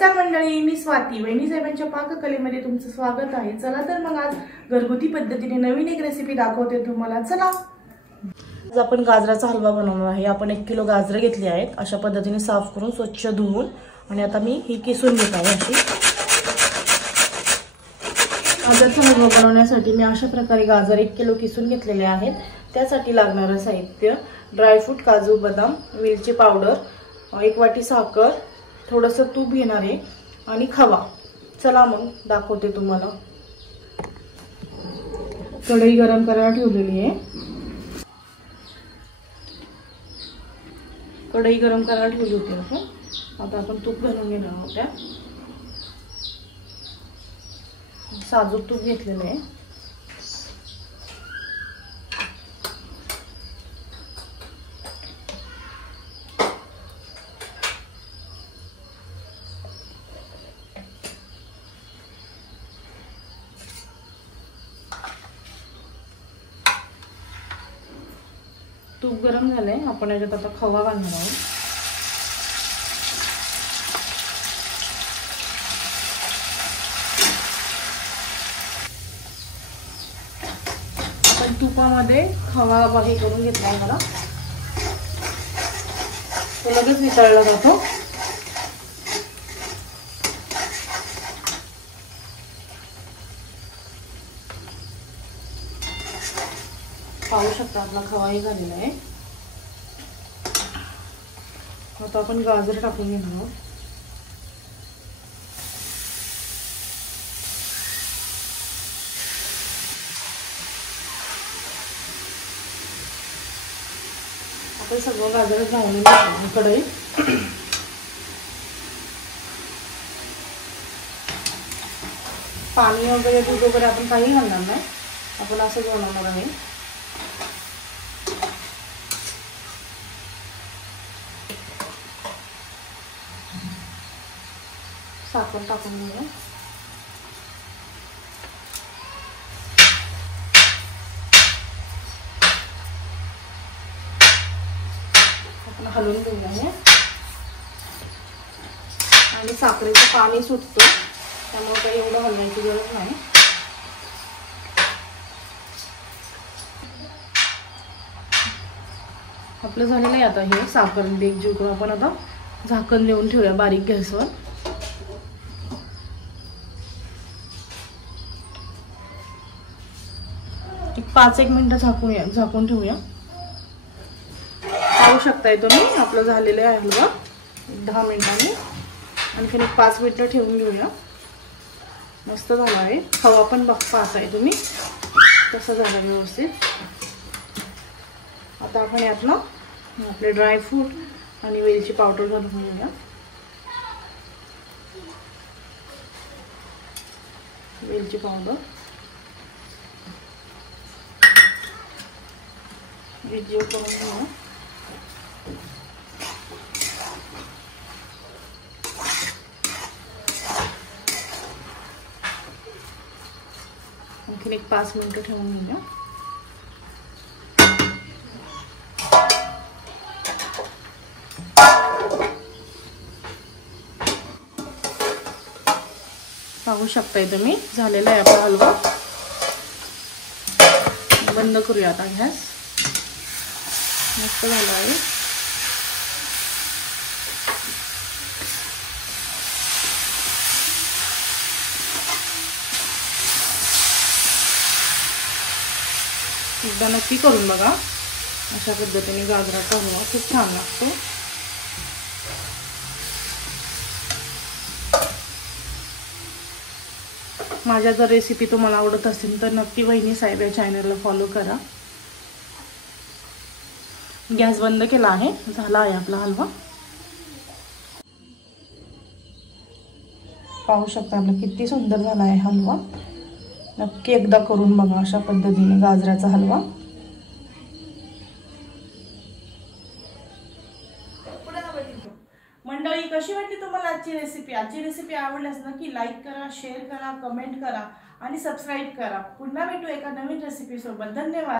नमस्कार मंडळी, मी स्वाती वहिनी साहेबांच्या पाककलेमध्ये तुमचं स्वागत आहे। चला तर मग आज घरगुती पद्धतीने नवीन एक रेसिपी दाखवते तुम्हाला। चला आज आपण गाजराचा हलवा बनवणार आहे। आपण 1 किलो गाजरे घेतली आहेत, अशा पद्धतीने साफ करून स्वच्छ धुवून, आणि आता मी ही किसून घेत आहे। अशी गाजराचा हलवा बनवण्यासाठी मी अशा प्रकारे गाजर 1 किलो किसून घेतलेले आहेत। त्यासाठी लागणारे साहित्य: ड्रायफ्रूट, काजू, बदाम, वेलची पावडर, 1 वाटी साखर, थोडंसं तूप घेणार आहे आणि खवा। चला मग दाखवते तुम्हाला। कढई गरम करायला ठेवलेली आहे। कढई गरम करायला ठेवली होती आपण। आता आपण तूप घालून घेणार आहोत। त्या साजूक तूप घेतलेलं आहे। तूप गरम झालंय, आपण याच्यात आता खवा घालणार आहोत। आपण तुपामध्ये खवा बाकी करून घेतलाय मला, तो लगेच वितळला जातो। पाहू शकता आपला खवाही झालेला आहे। आता आपण गाजर टाकून घेणार आहोत। आपण सगळं गाजर घालून घेऊ कढईत। पाणी वगैरे, दूध वगैरे आपण काही घालणार नाही, आपण असंच बनवणार आहे। साखर टाकून घेऊया। आपण हलवून घेऊया हे, आणि साखरेचं पाणी सुटतं, त्यामुळे काही एवढं हलवायची गरज नाही। आपलं झालेलं आहे। आता हे साखर एकजीव करून आपण आता झाकण देऊन ठेवूया बारीक गॅसवर। एक 5-1 मिनिटं झाकून ठेवूया। पाहू शकताय तुम्ही आपलं झालेलं आहे हलवा 10 मिनिटांनी। आणखीन एक 5 मिनिटं ठेवून घेऊया। मस्त झाला आहे। खवा पण पाहत आहे तुम्ही कसं झालं व्यवस्थित। आता आपण यात ना आपले ड्रायफ्रूट आणि वेलची पावडर घालून घेऊया। वेलची पावडर एकजीव करून घेऊया। आणखीन एक 5 मिनिटं ठेवून घेऊया। पाहू शकताय तुम्ही झालेला आहे आपला हलवा। बंद करूया आता गॅस। मस्त झाला आहे। एकदा नक्की करून बघा, अशा पद्धतीने गाजराचा हलवा खूप छान लागतो। माझ्या जर रेसिपी तुम्हाला आवडत असेल तर नक्की वहिनी साहेब या चॅनलला फॉलो करा। गॅस बंद केला आहे। झाला आहे आपला हलवा। पाहू शकता आपला किती सुंदर झाला आहे हलवा। नक्की एकदा करून बघा अशा पद्धतीने गाजराचा हलवा। मंडळी, कशी वाटली तुम्हाला आजची रेसिपी? आजची रेसिपी आवडल्यास नक्की लाईक करा, शेअर करा, कमेंट करा आणि सबस्क्राईब करा। पुन्हा भेटू एका नवीन रेसिपी सोबत। धन्यवाद।